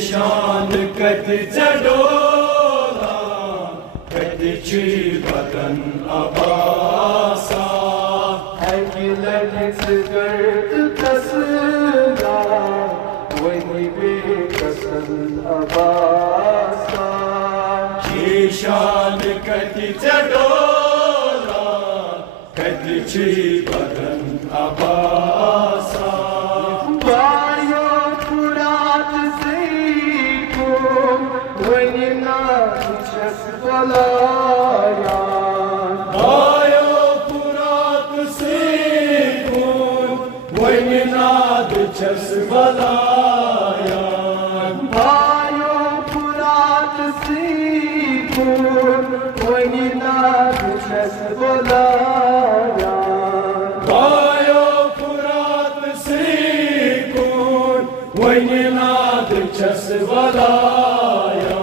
शान कत चढ़ोला कत छी बदन अबासा ललित गर्द कसला वही बेकसल अबासा शान कत चढ़ोला कत छी बदन अबासा बायो पुरात से को वही ना छस बलाया बायो पुरात से को वही नाद छस बलाया बायो पुरात से को वही नाद छस बलाया बायो पुरात से को वही नाद छस बलाया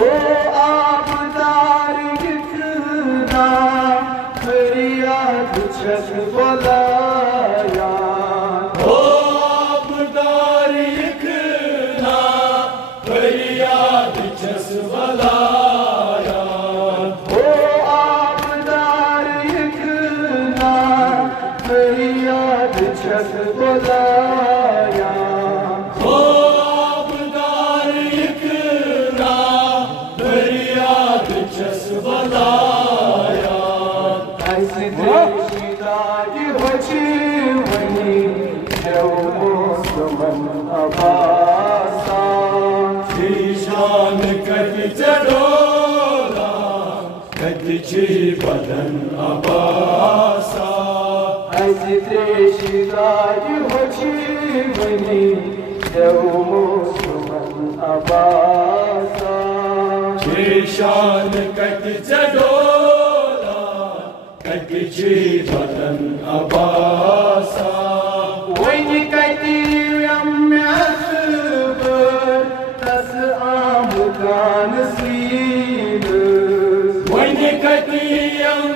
ओ आपदार इतना फरियाद छस बलाया ओ आपदार इतना फरियाद छस बलाया ओ आपदार इतना फरियाद छस बलाया ओ आपदार इतना फरियाद छस बलाया ऐसे देशदार बचे वही जो मौसमन अबासा शान कत चढ़ोला कत छी बदन अबासा ऐसे देशदार बचे वही जो मौसमन अबासा शान कत चढ़ोला कत छी बदन अबासा वही कहती तस आम का नसीब वही कतियम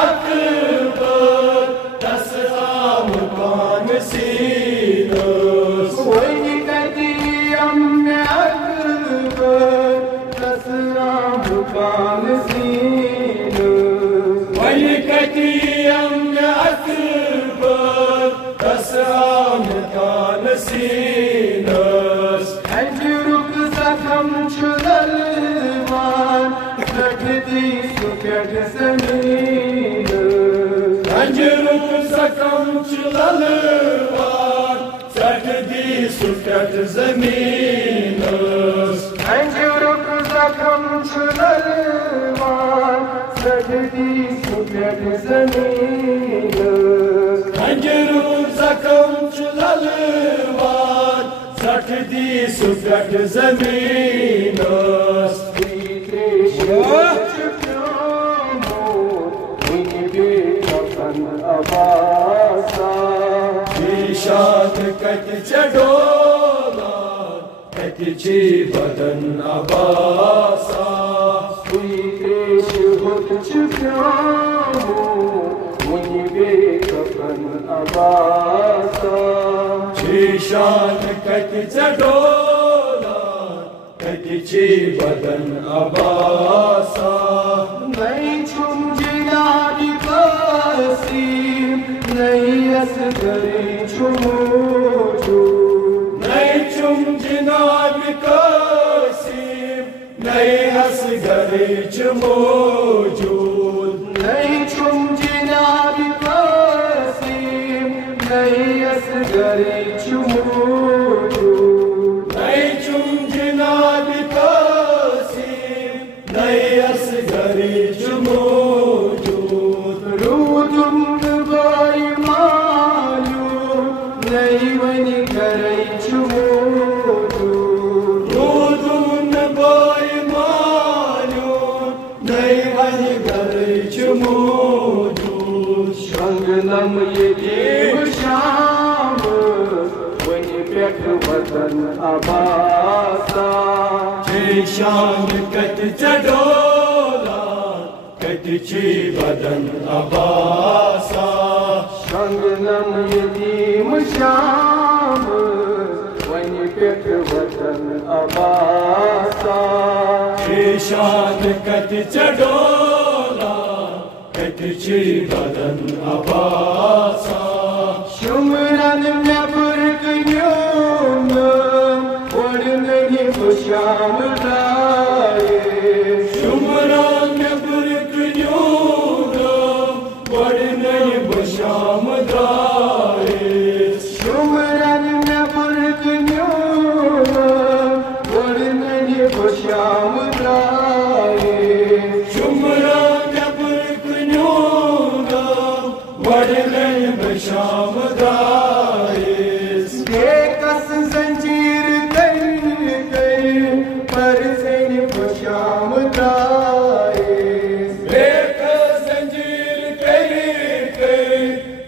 अकबर दस आम कान सीनस वही कहती अकबर तस आम का नसीब वही कतियम अकबर दस आम कान सीनस रुक सकम छुदलवान रखती सुकट जमीन रुक सकम चलवान सटदी सुकट जमीनस रुक सकम छुदलवान रखती सुकट जमीन रुक सकम चलवान सटदी सुकट जमीनस शान कत चढ़ोला कत छी बदन अबासा शान कत चढ़ोला कत छी बदन अबासा नहीं छुम जिनारी कासीम नहीं असगरी छुमो नहीं चुम जिनाब कासिम नहीं असगरी मौजूद नहीं छुम जिनारी कासीम नहीं असगरी छुमो नहीं चुम जिनाब कासिम नहीं असगरी मौजूद रूदुम बाई मालूम नहीं वनी करई छुमो दूधुन बोय मालूम नहीं वही घर मौजूद शंगलम ये देव श्याम वही पेट वतन अबासा शान कत चढ़ोला कत छी बदन अबासा शंगलम ये देव श्याम वही पेट वतन बदन अबासा शान कत चढ़ोला कतची बदन अबासा शुमरन में बुर्गयों वड़ नहीं खुशाम लाए शुमरन में बुर्गयों वड़ नहीं खुशाम लाए शुमरन में बुर्गयों वड़ नहीं खुशाम लाए शुमरन में बुर्गयों वड़ नहीं खुशाम लाए बेकस जंजीर कर पर से खुशाम लाए बेकस जंजीर कर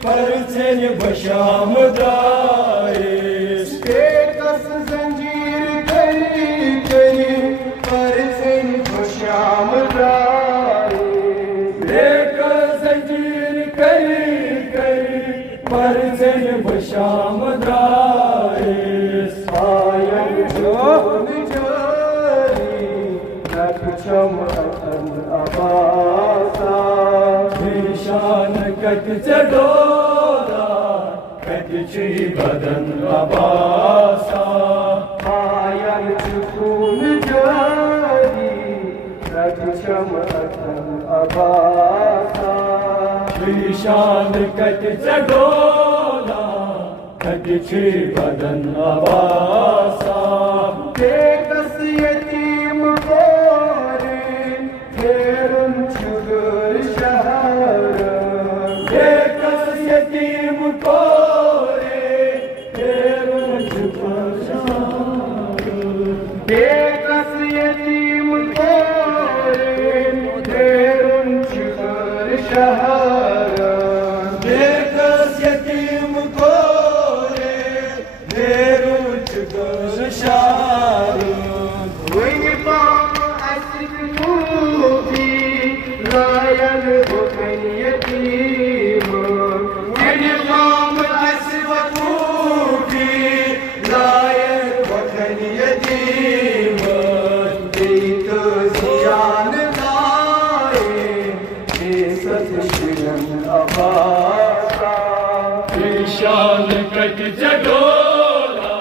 पर से खुशाम लाए बेकस जंजीर कर पर से खुशाम लाए बेकस जंजीर कर पर से खुशाम लाए आयन जोन जारी नक्शम अतन अबासा शान कत चढ़ोला कतची बदन अबासा आयन सुकून जारी नक्शम अतन अबासा शान कत चढ़ोला कतची बदन अबासा बेकस यतीम गोरे घेरुन छुगर शहर बेकस यतीम कोरे तेरुन बेकस यतीम गोरे घेरुन छुगर शहर बेकस यतीम कोरे तेरुन शारून वही पाम असिक मूवी लायन हुकन यतीम वही पाम असिक मूवी लायन वतन यतीम तो जियान लाए बेसत शिरन अबासा शान कत चढ़ोला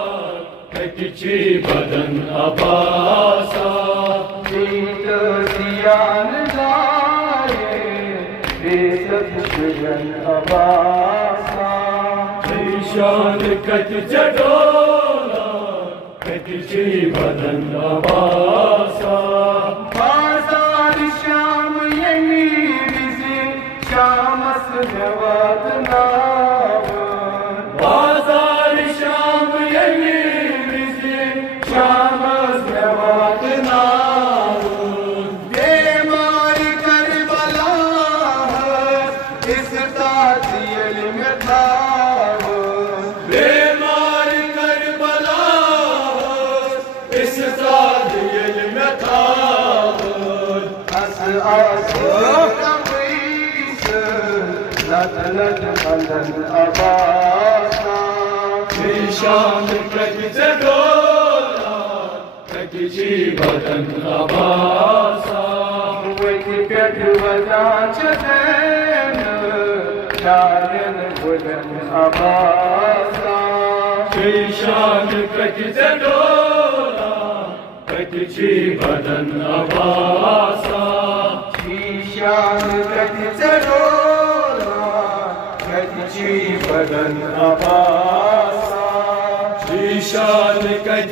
कतची बदन अबासा तो जियान लाए बेसत शिरन अबासा शान कत चढ़ोला कतची बदन अबासा बाजार शाम यही से शामस नवाद नावन बाजार शाम यही से शामस नवाद नावन बेमार करबला इस ताजियल में थावन बेमार करबला इस सादियल में थावन अस आसो कमीस लत लत बंधन अबासा शान कत चढ़ोला कतची बदन अबासा वही पेट वजा चदैन शायन बुलन अबासा शान कत चढ़ोला कतची बदन अबासा शीशान कट चढ़ोला कटची बदन अबासा शान कत